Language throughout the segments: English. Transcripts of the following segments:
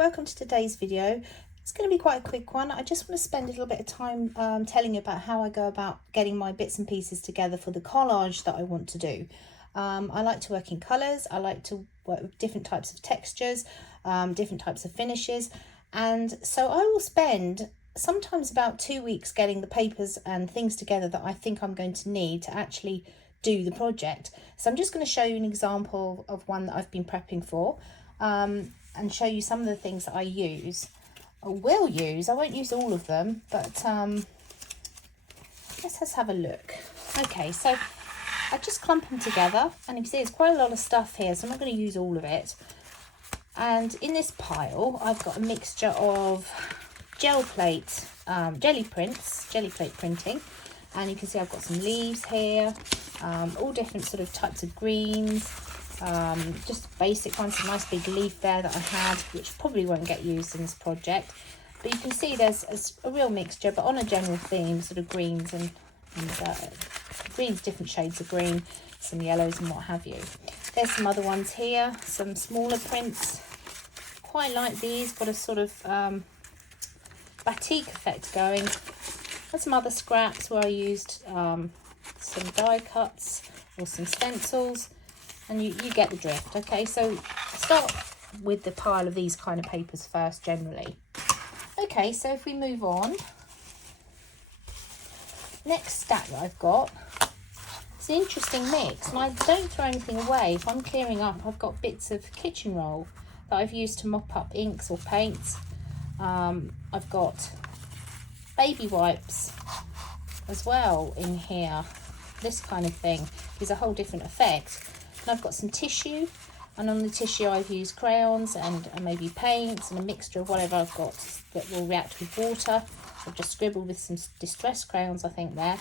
welcome to today's video. It's going to be quite a quick one. I just want to spend a little bit of time telling you about how I go about getting my bits and pieces together for the collage that I want to do. I like to work in colours, I like to work with different types of textures, different types of finishes, and so I will spend sometimes about 2 weeks getting the papers and things together that I think I'm going to need to actually do the project. So I'm just going to show you an example of one that I've been prepping for. And show you some of the things that I use, or will use. I won't use all of them, but let's have a look. Okay, so I just clump them together, and you can see there's quite a lot of stuff here, so I'm not going to use all of it. And in this pile, I've got a mixture of jelly plate printing, and you can see I've got some leaves here, all different sort of types of greens. Just basic ones, a nice big leaf there that I had, which probably won't get used in this project, but you can see there's a real mixture, but on a general theme, sort of greens and greens, different shades of green, some yellows and what have you. There's some other ones here, some smaller prints, quite like these, got a sort of batik effect going. There's some other scraps where I used some die cuts or some stencils. And you get the drift. Okay, so start with the pile of these kind of papers first generally. Okay, so if we move on, next stack that I've got, it's an interesting mix, and I don't throw anything away. If I'm clearing up, I've got bits of kitchen roll that I've used to mop up inks or paints. I've got baby wipes as well in here. This kind of thing gives a whole different effect. And I've got some tissue, and on the tissue I've used crayons and maybe paints and a mixture of whatever I've got that will react with water. I've just scribbled with some distress crayons, I think, there.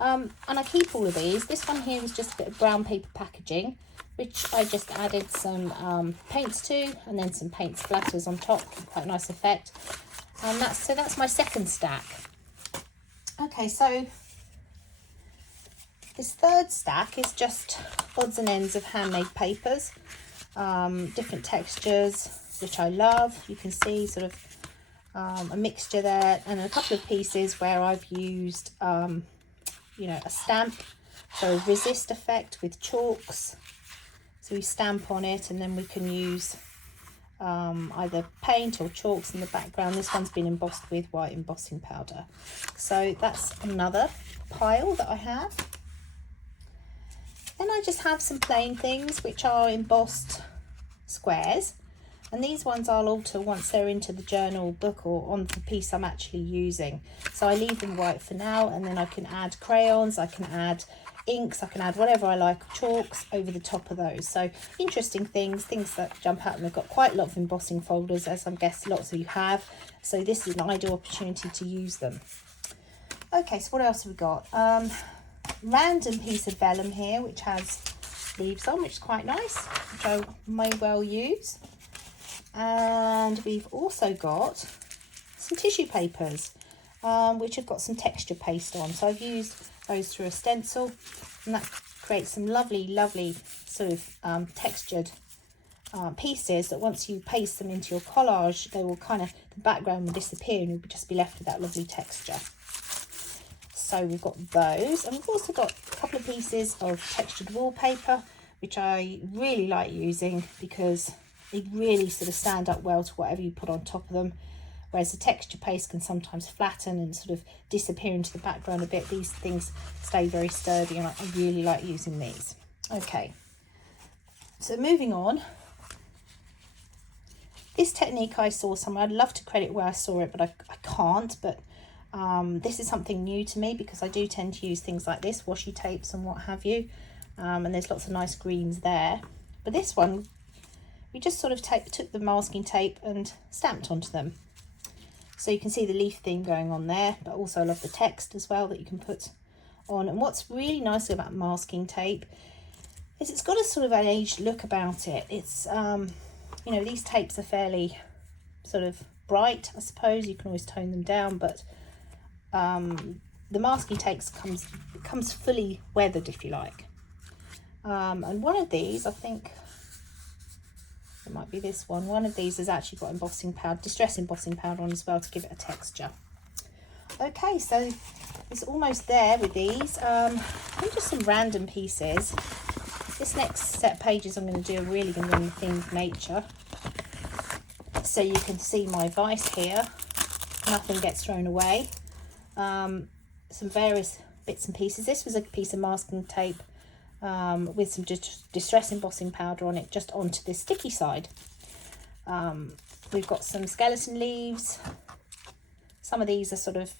And I keep all of these. This one here was just a bit of brown paper packaging, which I just added some paints to, and then some paint splatters on top. Quite a nice effect. And that's my second stack. Okay, so this third stack is just odds and ends of handmade papers, different textures, which I love. You can see sort of a mixture there, and a couple of pieces where I've used, you know, a stamp, so resist effect with chalks. So we stamp on it, and then we can use either paint or chalks in the background. This one's been embossed with white embossing powder. So that's another pile that I have. Then I just have some plain things which are embossed squares, and these ones I'll alter once they're into the journal book or on the piece I'm actually using. So I leave them white for now, and then I can add crayons, I can add inks, I can add whatever I like, chalks over the top of those. So interesting things that jump out, and they've got quite a lot of embossing folders, as I guess lots of you have. So this is an ideal opportunity to use them. Okay, so what else have we got? Random piece of vellum here which has leaves on, which is quite nice, which I may well use. And we've also got some tissue papers which have got some texture paste on, so I've used those through a stencil, and that creates some lovely sort of textured pieces that once you paste them into your collage, they will kind of, the background will disappear and you'll just be left with that lovely texture. So we've got those, and we've also got a couple of pieces of textured wallpaper, which I really like using because they really sort of stand up well to whatever you put on top of them, whereas the texture paste can sometimes flatten and sort of disappear into the background a bit. These things stay very sturdy, and I really like using these. Okay, so moving on. This technique I saw somewhere. I'd love to credit where I saw it, but I can't. But this is something new to me because I do tend to use things like this, washi tapes and what have you, and there's lots of nice greens there. But this one, we just sort of took the masking tape and stamped onto them. So you can see the leaf theme going on there, but also I love the text as well that you can put on. And what's really nice about masking tape is it's got a sort of an aged look about it. It's, you know, these tapes are fairly sort of bright, I suppose. You can always tone them down, but the masking tape comes fully weathered, if you like. And one of these, I think It might be this one. One of these has actually got embossing powder, distress embossing powder on as well to give it a texture. Okay, so it's almost there with these. And just some random pieces. This next set of pages I'm going to do are really going to be in the theme of nature. So you can see my advice here. Nothing gets thrown away. Some various bits and pieces. This was a piece of masking tape with some distress embossing powder on it, just onto this sticky side. We've got some skeleton leaves. Some of these are sort of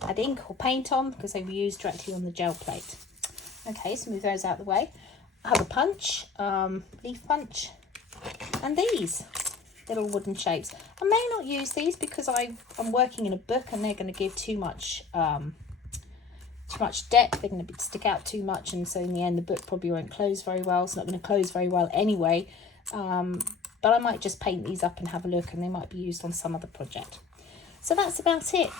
had ink or paint on because they were used directly on the gel plate. Okay, so move those out of the way. I have a punch, leaf punch, and these little wooden shapes. I may not use these because I'm working in a book and they're going to give too much depth. They're going to stick out too much, and so in the end the book probably won't close very well. It's not going to close very well anyway. But I might just paint these up and have a look, and they might be used on some other project. So that's about it.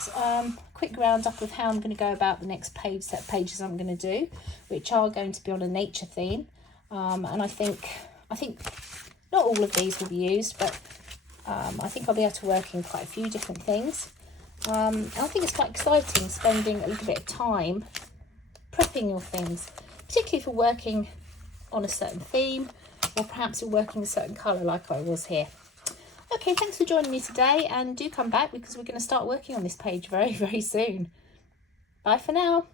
Quick roundup of how I'm going to go about the next set of pages I'm going to do, which are going to be on a nature theme. And I think not all of these will be used, but I think I'll be able to work in quite a few different things. I think it's quite exciting spending a little bit of time prepping your things, particularly for working on a certain theme, or perhaps you're working a certain colour like I was here. Okay, thanks for joining me today, and do come back because we're going to start working on this page very, very soon. Bye for now.